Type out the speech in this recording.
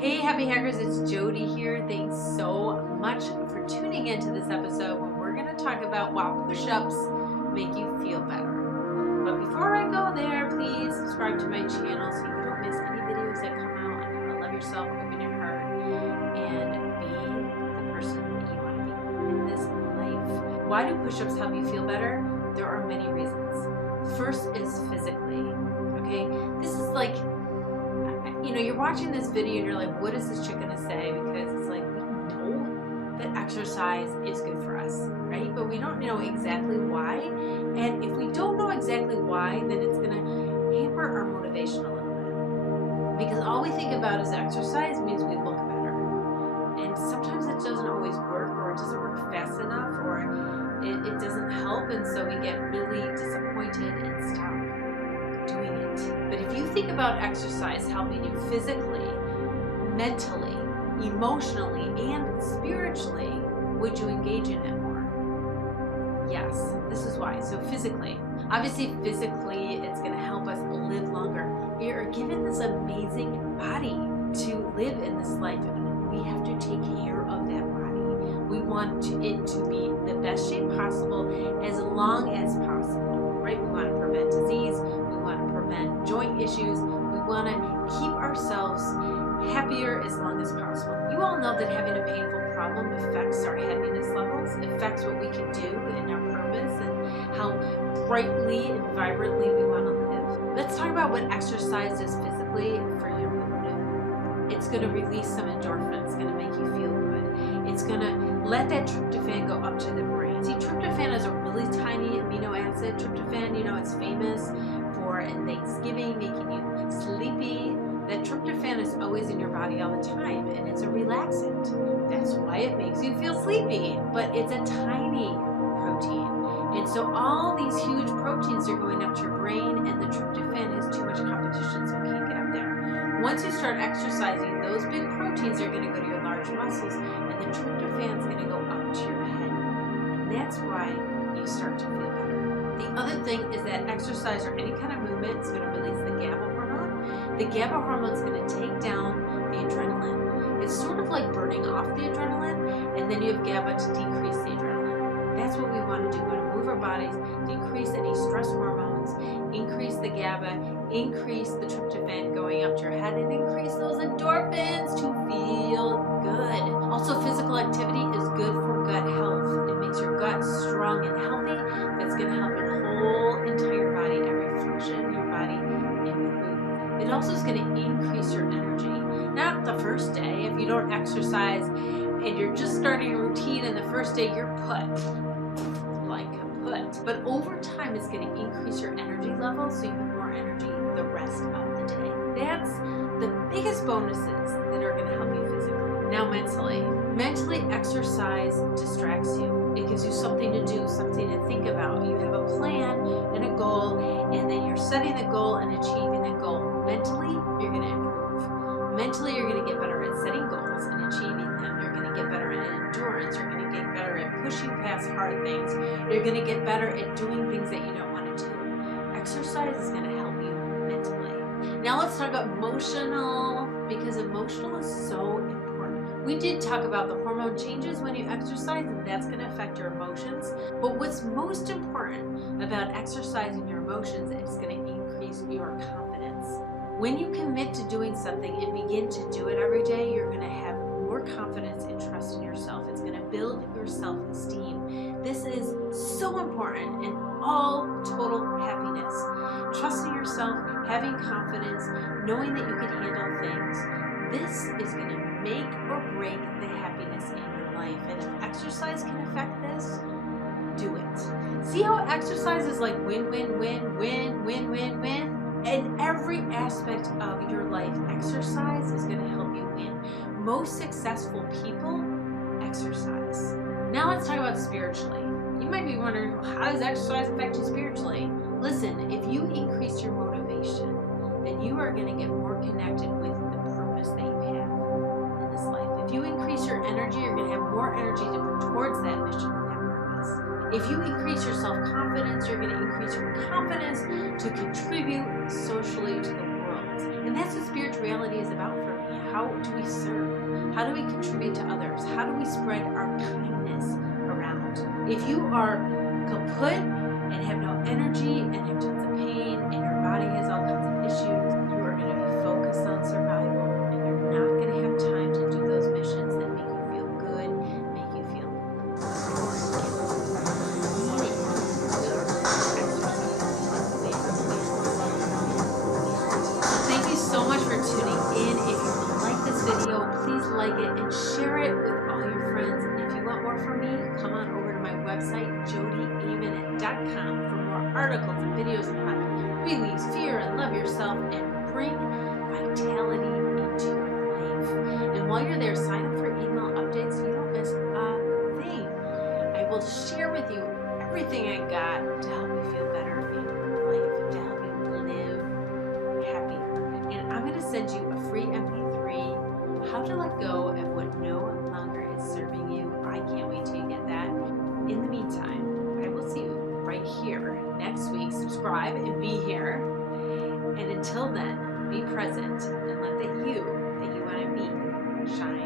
Hey, happy hackers, it's Jody here. Thanks so much for tuning into this episode where we're going to talk about why push-ups make you feel better. But before I go there, please subscribe to my channel so you don't miss any videos that come out on how to love yourself, open your heart, and be the person that you want to be in this life. Why do push-ups help you feel better? There are many reasons. First is physically, okay? This is like, you're watching this video and you're like, what is this chick gonna say? Because it's like, we know that exercise is good for us, right? But we don't know exactly why. And if we don't know exactly why, then it's gonna hamper our motivation a little bit. Because all we think about is exercise means we look better. And sometimes it doesn't always work, or it doesn't work fast enough, or it doesn't help. And so we get really disappointed and stop doing it. But if you think about exercise helping you physically, mentally, emotionally, and spiritually, would you engage in it more? Yes, this is why. So physically, obviously physically, it's going to help us live longer. We are given this amazing body to live in this life, and we have to take care of that body. We want it to be the best shape possible as long as possible, right? We want to prevent disease. We want to prevent joint issues. We want to keep ourselves happier as long as possible. You all know that having a painful problem affects our happiness levels, affects what we can do and our purpose and how brightly and vibrantly we want to live. Let's talk about what exercise does physically for your mood. It's going to release some endorphins. It's going to make you feel good. It's going to let that tryptophan go up to the brain. See, tryptophan is a really tiny amino acid. Tryptophan, it's famous for in Thanksgiving making you sleepy. That tryptophan is always in your body all the time, and it's a relaxant. That's why it makes you feel sleepy, but it's a tiny protein. And so all these huge proteins are going up to your brain, and the tryptophan has too much competition, so it can't get up there. Once you start exercising, those big proteins are going to go to your large muscles, and the tryptophan is going to go up to your head. And that's why you start to feel better. The other thing is that exercise or any kind of movement is going to release the GABA hormone. The GABA hormone is going to take down the adrenaline. It's sort of like burning off the adrenaline, and then you have GABA to decrease the adrenaline. That's what we want to do. We want to move our bodies, decrease any stress hormones, increase the GABA, increase the tryptophan going up to your head, and increase those endorphins to feel good. Also, physical activity is good for gut health. It makes your gut strong and healthy. That's going to help your whole entire body, every function in your body improve. It also is going to increase your energy. Not the first day. If you don't exercise and you're just starting a routine and the first day you're put, but over time it's going to increase your energy level so you have more energy the rest of the day. That's the biggest bonuses that are going to help you physically. Now mentally exercise distracts you. It gives you something to do, something to think about. You have a plan and a goal, and then you're setting the goal and achieving the goal. Mentally, you're going to improve. Mentally, you're going to get better at setting goals and achieving them. You're going to get better at endurance. You're going to get better at pushing past hard things. You're going to get better at doing things that you don't want to do. Exercise is going to help you mentally. Now let's talk about emotional, because emotional is so important. We did talk about the hormone changes when you exercise, and that's going to affect your emotions. But what's most important about exercising your emotions is going to increase your confidence. When you commit to doing something and begin to do it every day, you're going to have more confidence and trust in yourself. It's going to build your self-esteem. This is so important in all total happiness. Trusting yourself, having confidence, knowing that you can handle things. This is going to make or break the happiness in your life. And if exercise can affect this, do it. See how exercise is like win, win, win, win, win, win, win? In every aspect of your life, exercise is going to help you win. Most successful people exercise. Now let's talk about spiritually. You might be wondering, well, how does exercise affect you spiritually? Listen, if you increase your motivation, then you are going to get more connected with the purpose that you have in this life. If you increase your energy, you're going to have more energy to put towards that mission and that purpose. If you increase your self-confidence, you're going to increase your confidence to contribute socially to the world. And that's what spirituality is about for me. how do we serve? How do we contribute to others? How do we spread our kindness around? If you are kaput and have no energy and have tons of pain and your body has all kinds of issues, you are going to be focused on survival, and you're not going to have time to do those missions that make you feel good, make you feel Thank you so much for tuning in. If you like this video, please like it and share it with all your friends. And if you want more from me, come on over to my website, jodieamen.com, for more articles and videos on how to release fear and love yourself and bring vitality into your life. And while you're there, sign up for email updates so you don't miss a thing. I will share with you everything I got to help you feel better in your life, to help you live happier. And I'm going to send you a free MP3, How to Let Go of What No Longer is Serving You. I can't wait till you get that. In the meantime, I will see you right here next week. Subscribe and be here. And until then, be present and let the you that you want to be shine.